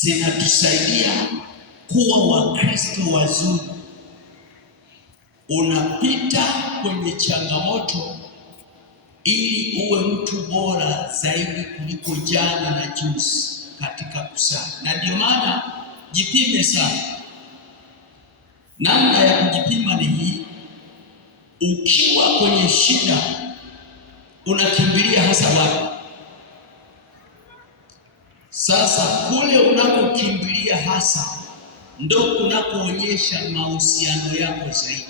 zinatusaidia kuwa Wakristo wazuri. Unapita kwenye changamoto ili uwe mtu bora zaidi kuliko jana na juzi katika kusali. Na ndio maana jipime sana. Namna ya kujipima ni hii: ukiwa kwenye shida unakimbilia hasa wapi? Sasa kule unakokimbilia hasa ndo kunakoonyesha mahusiano yako zaidi.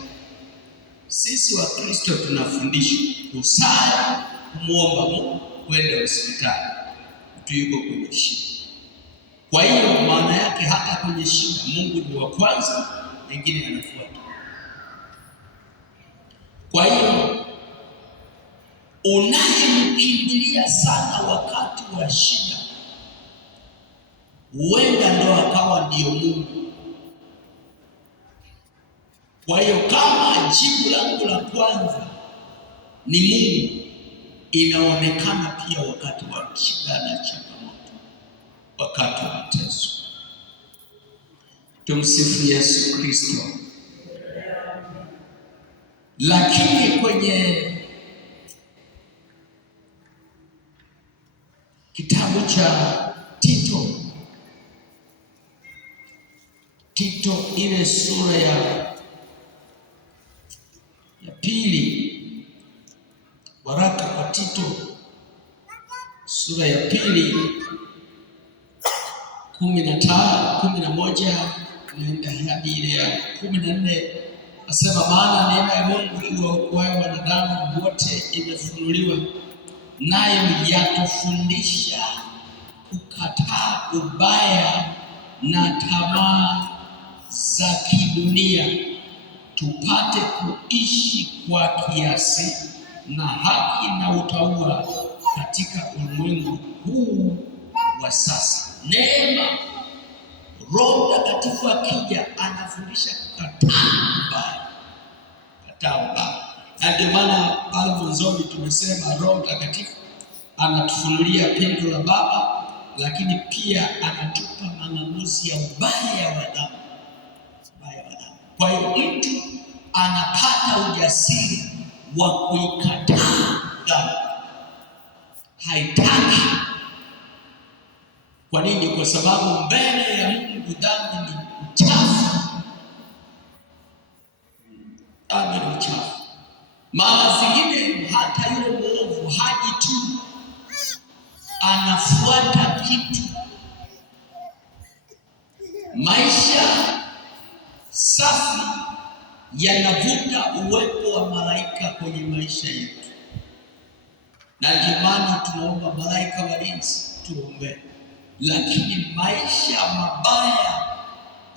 Sisi Wakristo tunafundishwa kusali, kumwomba Mungu, kwenda hospitali mtu yuko kwenye shida. Kwa hiyo maana yake hata kwenye shida Mungu ni wa kwanza, mengine yanafuata. Kwa hiyo unayemkimbilia sana wakati wa shida huenda ndo akawa ndio Mungu. Kwa hiyo kama jibu langu la kwanza ni Mungu, inaonekana pia wakati wa shida na changamoto, wakati wa mateso. Tumsifu Yesu Kristo. Lakini kwenye kitabu cha Tito ile sura ya pili, waraka kwa Tito sura ya pili 11 naenda hadi ile ya 14, asema maana neema ya Mungu iwaokoayo wanadamu wote imefunuliwa, nayo yatufundisha kukataa ubaya na tamaa za kidunia, tupate kuishi kwa kiasi na haki na utauwa katika ulimwengu huu wa sasa. Neema, Roho Mtakatifu akija anafundisha kukataa ubaya, kataa ubaya. Na ndio maana pale mwanzoni tumesema Roho Mtakatifu anatufunulia pendo la Baba, lakini pia anatupa mang'amuzi ya ubaya wa damu. Kwa hiyo mtu anapata ujasiri wa kuikataa dhambi. Haitaki. Kwa nini? Kwa sababu mbele ya Mungu dhambi ni uchafu. Dhambi ni uchafu. Mara zingine hata yule mwovu haji tu, anafuata kitu. Maisha safi yanavuta uwepo wa malaika kwenye maisha yetu, na ndio maana tunaomba malaika walinzi tuombe. Lakini maisha mabaya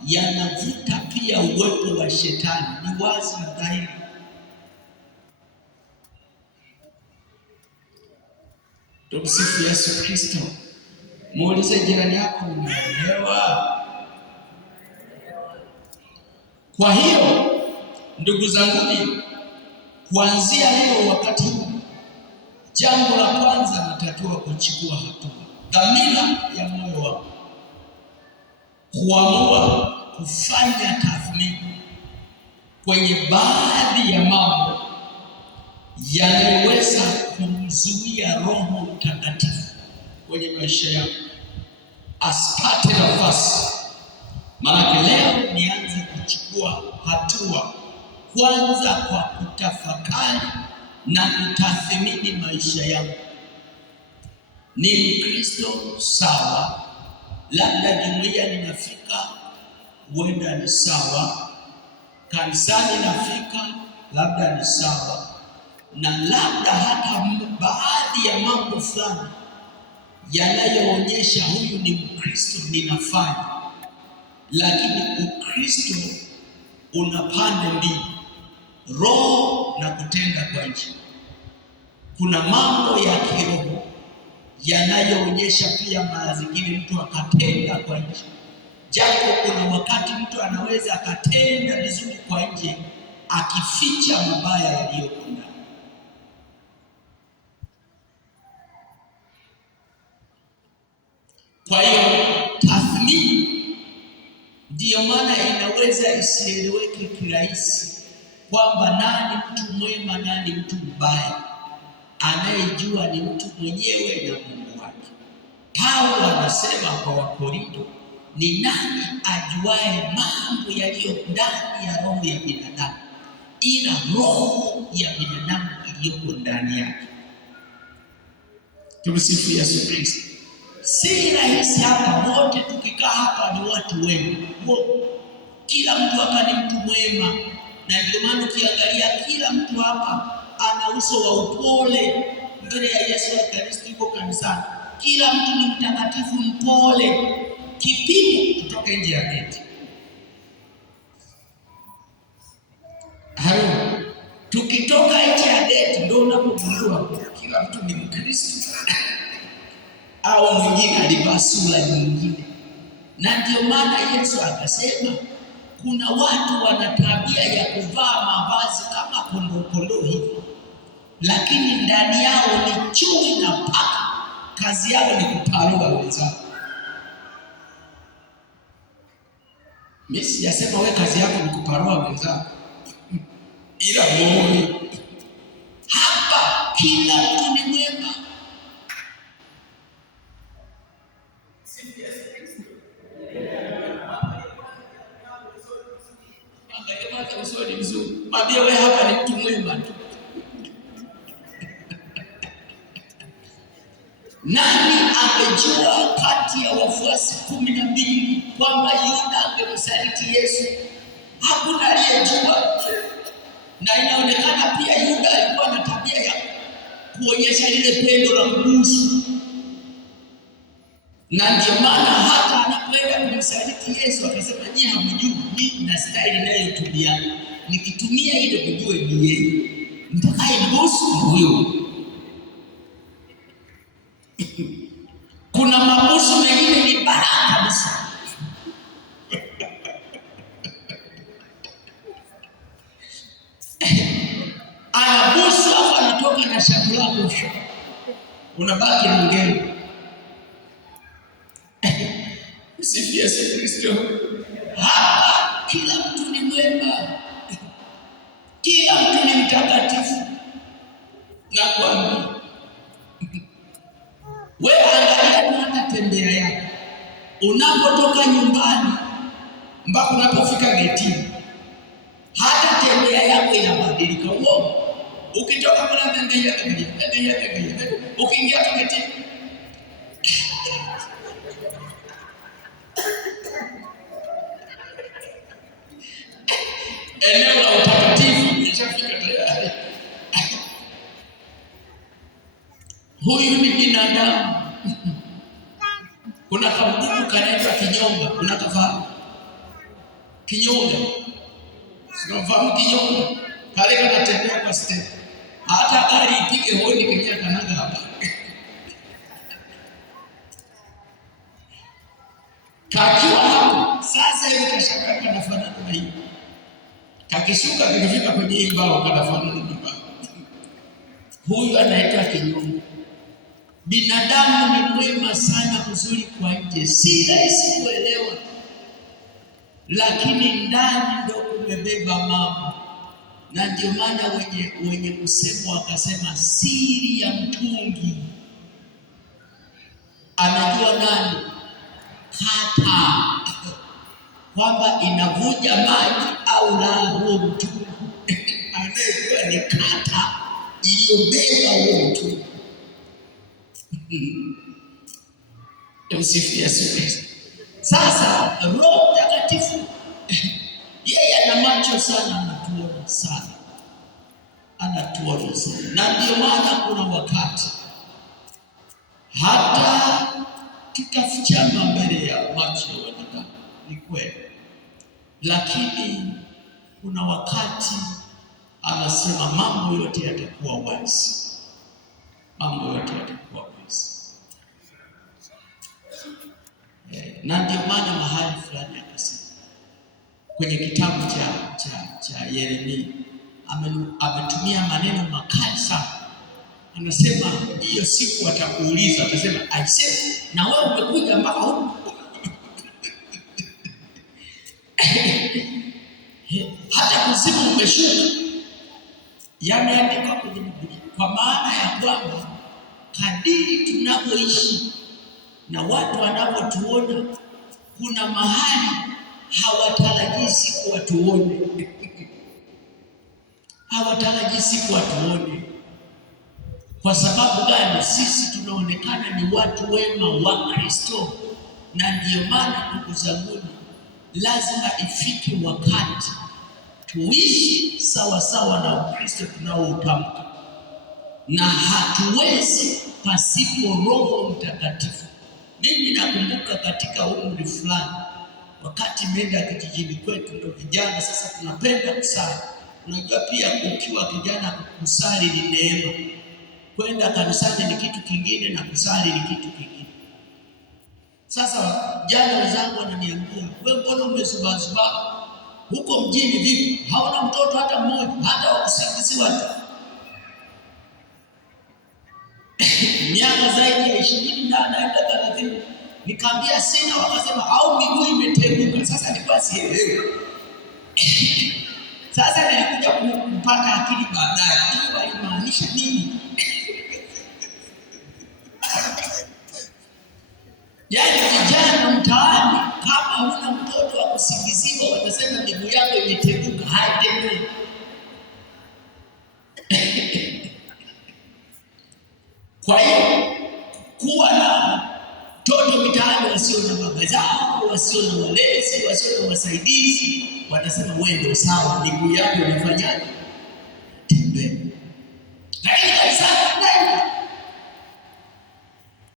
yanavuta pia uwepo wa shetani, ni wazi na dhahiri. Tumsifu Yesu Kristo. Muulize jirani yako, unaelewa? Kwa hiyo ndugu zangu, kuanzia leo, wakati huu, jambo la kwanza natakiwa kuchukua hatua, dhamira ya moyo wako, kuamua kufanya tathmini kwenye baadhi ya mambo yanayoweza kumzuia Roho Mtakatifu kwenye maisha yako asipate nafasi. Maana leo nianze kuchukua hatua kwanza kwa kutafakari na kutathmini maisha yangu. Ni Mkristo sawa, labda jumuiya ninafika, huenda ni sawa, kanisani nafika, labda ni sawa, na labda hata baadhi ya mambo fulani yanayoonyesha huyu ni Mkristo ninafanya. Lakini Ukristo una pande mbili, roho na kutenda kwa nje. Kuna mambo ya kiroho yanayoonyesha pia mara zingine mtu akatenda kwa nje, japo kuna wakati mtu anaweza akatenda vizuri kwa nje akificha mabaya yaliyoko ndani. Kwa hiyo tathmini inaweza isieleweke kirahisi kwamba nani mtu mwema, nani mtu mbaya. Anayejua ni mtu mwenyewe na Mungu wake. Paulo anasema kwa Wakorintho, ni nani ajuaye mambo yaliyo ndani ya roho ya binadamu ila roho ya binadamu iliyoko ndani yake. Tumsifu Yesu Kristo. Si rahisi hapa, wote tukikaa hapa ni watu wema, kila mtu hapa ni mtu mwema, na ndio maana ukiangalia kila mtu hapa ana uso wa upole mbele ya Yesu Kristo. Yuko kanisani, kila mtu ni mtakatifu, mpole. Kipimo kutoka nje ya geti. Tukitoka nje ya geti ndio unapogundua kila mtu ni Mkristo au mwingine alivaa sura nyingine. Na ndio maana Yesu akasema kuna watu wana tabia ya kuvaa mavazi kama kondoo hivi, lakini ndani yao ni chui na paka. Kazi yao ni kuparua wenzao. Mimi sijasema wewe kazi yako ni kuparua wenzao, ila moyo hapa kila mtu ni mwema. Angalia vizuri, mwambie wewe hapa ni mtu mwema tu. Nani amejua kati ya wafuasi 12 kwamba Yuda angemsaliti Yesu? Hakuna aliyejua. Na inaonekana pia Yuda alikuwa na tabia ya kuonyesha lile pendo la kubusu, na ndio maana hata anapoenda kumsaliti Yesu akasema, nyie hamjui mimi na staili ninayotumia, nikitumia ile mjue ni yeye, mtakaye mbusu huyo. Kuna mabusu mengine ni baraka kabisa. Anabusu hapo, anatoka na shavu lako, unabaki na ngeni. Sifu Yesu Kristo. Hapa kila mtu ni mwema, kila mtu ni mtakatifu. Na kwambia wewe, angalia hata tembea yako unapotoka nyumbani mpaka unapofika getini, hata tembea yako inabadilika. Ukitoka kuna tembea, ukiingia getini eneo la utakatifu lishafika tayari. Huyu ni binadamu. Kuna kambuku kanaitwa kinyonga, unakafahamu kinyonga? Sinafahamu kinyonga, kale kanatembea kwa step, hata gari ipige honi kenya kanaga hapa. Kakiwa hapo sasa hivi kashaka kanafanana na hivi, kakishuka kikifika kwenye hii mbao kanafanana na mbao. Huyu anaitwa kinyonga. Binadamu ni mwema sana, mzuri kwa nje, si rahisi kuelewa, lakini ndani ndio kumebeba mambo. Na ndio maana wenye kusema wakasema siri ya mtungi anajua nani? Kata, kwamba inavuja maji au la. Huo mtungi anayejua ni kata iliyobeba huo mtungi. Msifu Yesu Kristo. Sasa Roho Mtakatifu yeye ana macho sana, anatuona sana, anatuona sana. Na ndio maana kuna wakati hata tutafichama mbele ya macho ya wanadamu, ni kweli, lakini kuna wakati anasema mambo yote yatakuwa wazi, mambo yote yatakuwa wazi. Na ndio maana mahali fulani akasema kwenye kitabu cha Yeremia, ametumia maneno makali sana. Anasema hiyo siku atakuuliza, atasema aisee, na wewe umekuja mpaka huko hata kuzimu umeshuka. Yameandikwa kwenye Biblia, kwa maana ya kwamba kadiri tunavyoishi na watu wanavyotuona, kuna mahali hawatarajii siku watuone hawatarajii siku watuone. Kwa sababu gani? Sisi tunaonekana ni watu wema wa Kristo, na ndiyo maana ndugu zangu, lazima ifike wakati tuishi sawa sawa na Ukristo tunaoutamka, na hatuwezi pasipo Roho Mtakatifu. Mimi nakumbuka katika umri fulani, wakati nenda kijijini kwetu, ndio vijana sasa tunapenda kusali. Unajua pia ukiwa kijana kusali ni neema. Kwenda kanisani ni kitu kingine na kusali ni kitu kingine. Sasa jana wenzangu wananiambia, wewe mbona umezubazuba huko mjini vipi? Hauna mtoto hata mmoja, hata wakusingiziwa tu. Miaka zaidi ya 20 na 30. Nikamwambia sina, wakasema au miguu imeteguka. Sasa nilikuwa sielewi. Sasa nilikuja kupata akili baadaye, hii walimaanisha nini? Yaani vijana mtaani, kama huna mtoto wa kusingiziwa, wanasema miguu yako imeteguka, haitembei. Kwa hiyo kuwa na mtoto mitaani wasio na baba zao, wasio na walezi, wasio na wasaidizi, wanasema wewe ndio sawa, miguu yako imefanyaje?